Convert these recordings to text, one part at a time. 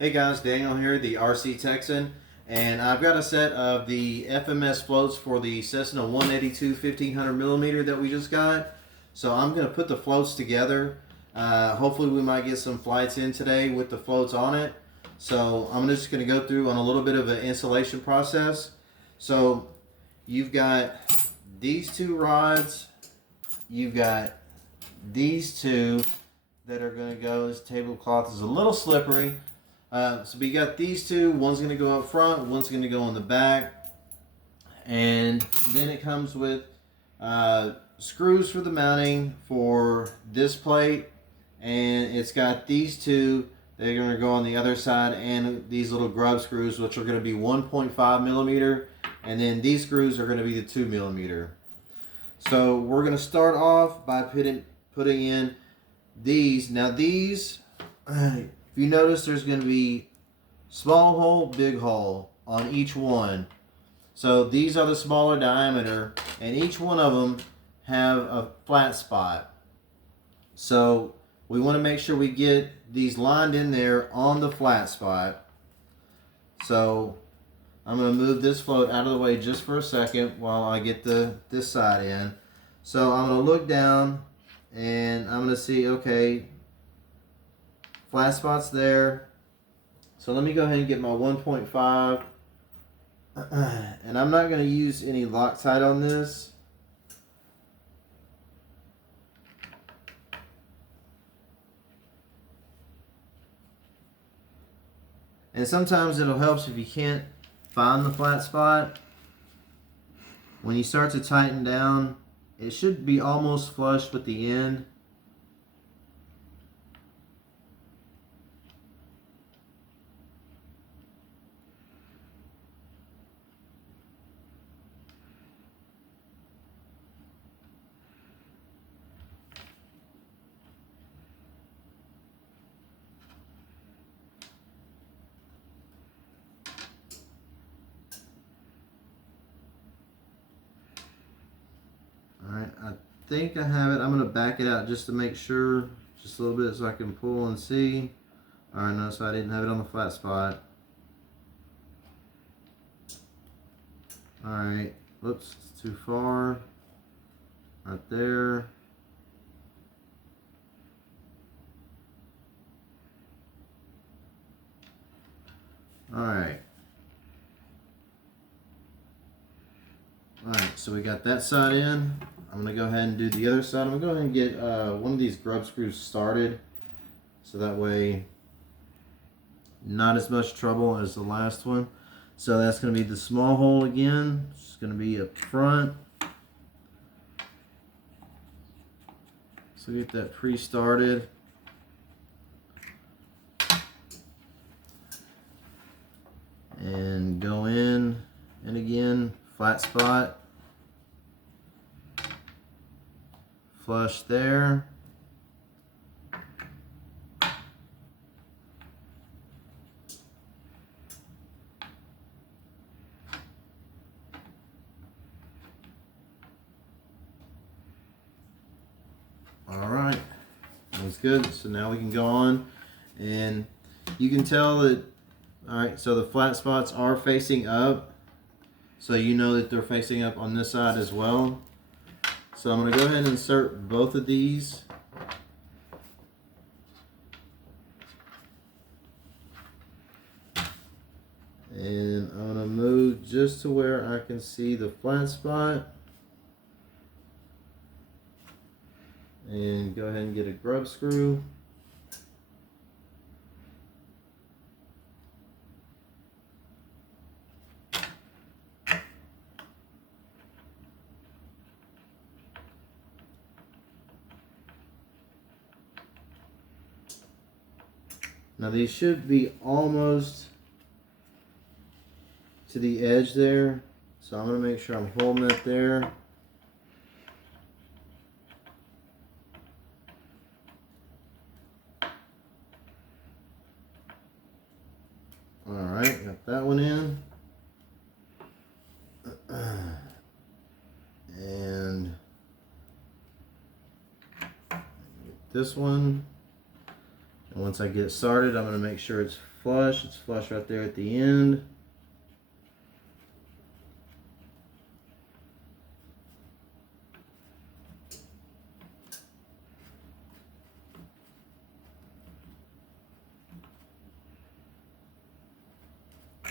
Hey guys, Daniel here, the RC Texan, and I've got a set of the FMS floats for the Cessna 182 1500 millimeter that we just got. So I'm going to put the floats together. Hopefully we might get some flights in today with the floats on it. So I'm just going to go through on a little bit of an installation process. So you've got these two rods, you've got these two that are going to go. This tablecloth is a little slippery. So we got these two. One's going to go up front, one's going to go in the back. And then it comes with screws for the mounting for this plate. And it's got these two that are going to go on the other side, and these little grub screws, which are going to be 1.5 millimeter. And then these screws are going to be the 2 millimeter. So we're going to start off by putting in these. Now these, if you notice, there's going to be small hole, big hole on each one. So these are the smaller diameter, and each one of them have a flat spot. So we want to make sure we get these lined in there on the flat spot. So I'm going to move this float out of the way just for a second while I get this side in. So I'm going to look down and I'm going to see, okay, flat spots there. So let me go ahead and get my 1.5. And I'm not going to use any Loctite on this. And sometimes it'll help if you can't find the flat spot. When you start to tighten down, it should be almost flush with the end. Alright, I think I have it. I'm going to back it out just to make sure, just a little bit so I can pull and see. Alright, no, so I didn't have it on the flat spot. Alright, whoops, it's too far. Right there. Alright. Alright, so we got that side in. I'm going to go ahead and do the other side. I'm going to go ahead and get one of these grub screws started. So that way, not as much trouble as the last one. So that's going to be the small hole again. It's going to be up front. So get that pre-started. And go in, and again, flat spot. Flush there. Alright, that's good. So now we can go on, and you can tell that, alright, so the flat spots are facing up, so you know that they're facing up on this side as well. So I'm going to go ahead and insert both of these. And I'm going to move just to where I can see the flat spot. And go ahead and get a grub screw. Now these should be almost to the edge there. So I'm going to make sure I'm holding it there. Alright, got that one in. And get this one. And once I get started, I'm going to make sure it's flush. It's flush right there at the end.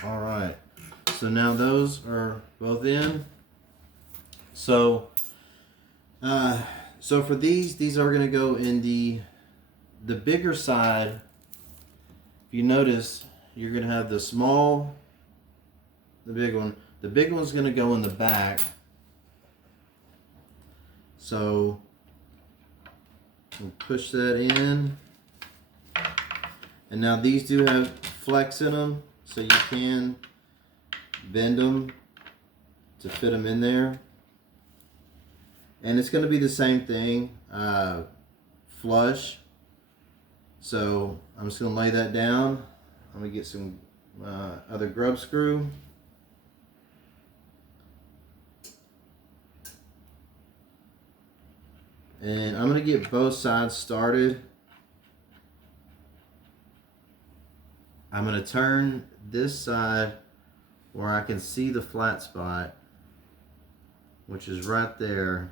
All right, so now those are both in. So, so for these are going to go in the bigger side. If you notice, you're going to have the small, the big one. The big one's going to go in the back. So we'll push that in. And now these do have flex in them, so you can bend them to fit them in there. And it's going to be the same thing, flush. So I'm just going to lay that down. I'm going to get some other grub screw. And I'm going to get both sides started. I'm going to turn this side where I can see the flat spot, which is right there.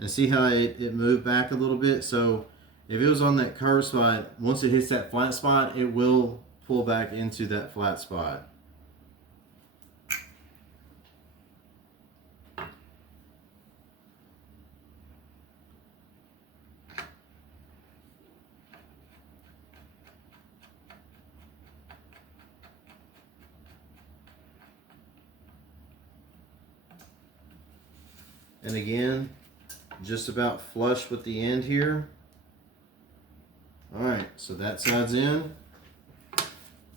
And see how it moved back a little bit? So if it was on that curved spot, once it hits that flat spot, it will pull back into that flat spot. And again, just about flush with the end here. Alright, so that side's in.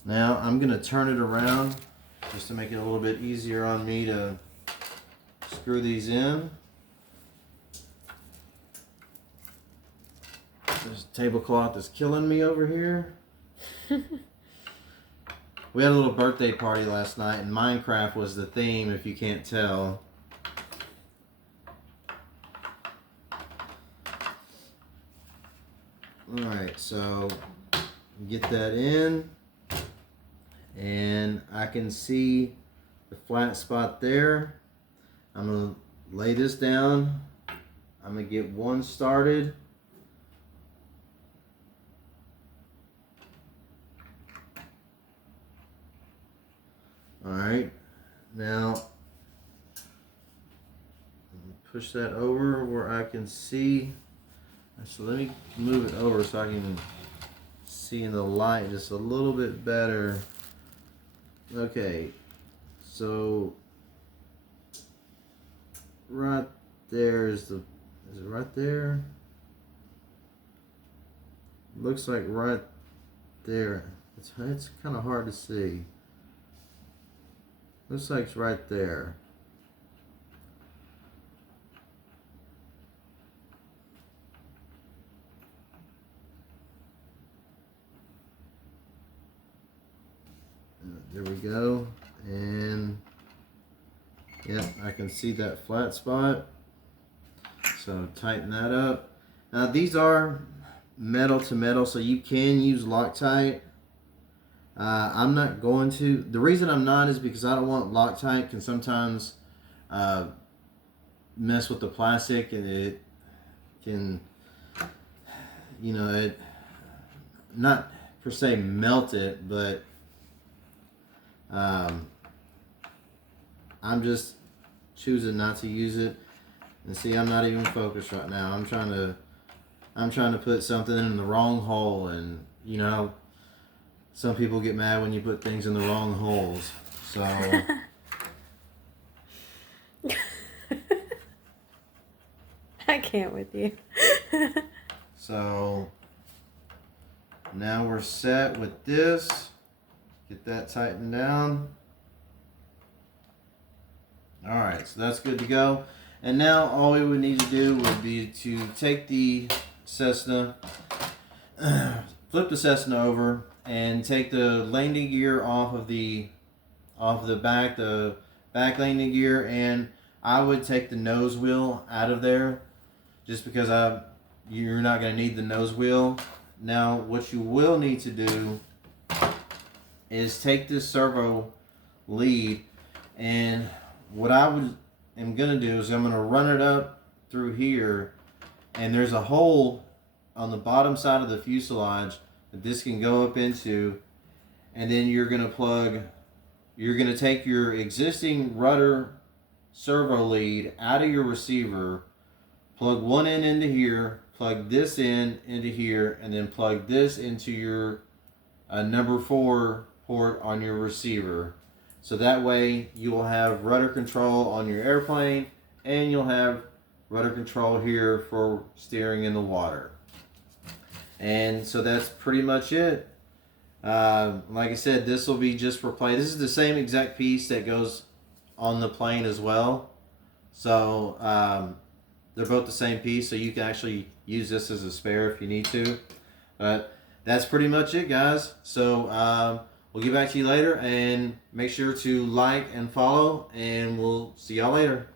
Now I'm going to turn it around just to make it a little bit easier on me to screw these in. This tablecloth is killing me over here. We had a little birthday party last night and Minecraft was the theme, if you can't tell. Alright, so get that in, and I can see the flat spot there. I'm going to lay this down. I'm going to get one started. Alright, now push that over where I can see. So let me move it over so I can see in the light just a little bit better. Okay, so right there is it right there? Looks like right there. It's kind of hard to see. Looks like it's right there. There we go, and yep, I can see that flat spot, so tighten that up. Now these are metal to metal, so you can use Loctite. I'm not going to. The reason I'm not is because I don't want Loctite can sometimes mess with the plastic, and it can, you know, it not per se melt it, but I'm just choosing not to use it. And see, I'm not even focused right now. I'm trying to put something in the wrong hole, and you know, some people get mad when you put things in the wrong holes. So I can't with you. so now we're set with this. Get that tightened down. Alright, so that's good to go. And now all we would need to do would be to take the Cessna, flip the Cessna over, and take the landing gear off of the back, the back landing gear, and I would take the nose wheel out of there just because you're not going to need the nose wheel. Now what you will need to do is take this servo lead, and what am going to do is I'm going to run it up through here, and there's a hole on the bottom side of the fuselage that this can go up into, and then you're going to take your existing rudder servo lead out of your receiver, plug one end into here, plug this in into here, and then plug this into your number 4 port on your receiver. So that way you will have rudder control on your airplane, and you'll have rudder control here for steering in the water. And so that's pretty much it. Like I said, this will be just for play. This is the same exact piece that goes on the plane as well. So they're both the same piece, so you can actually use this as a spare if you need to. But that's pretty much it, guys. So we'll get back to you later, and make sure to like and follow, and we'll see y'all later.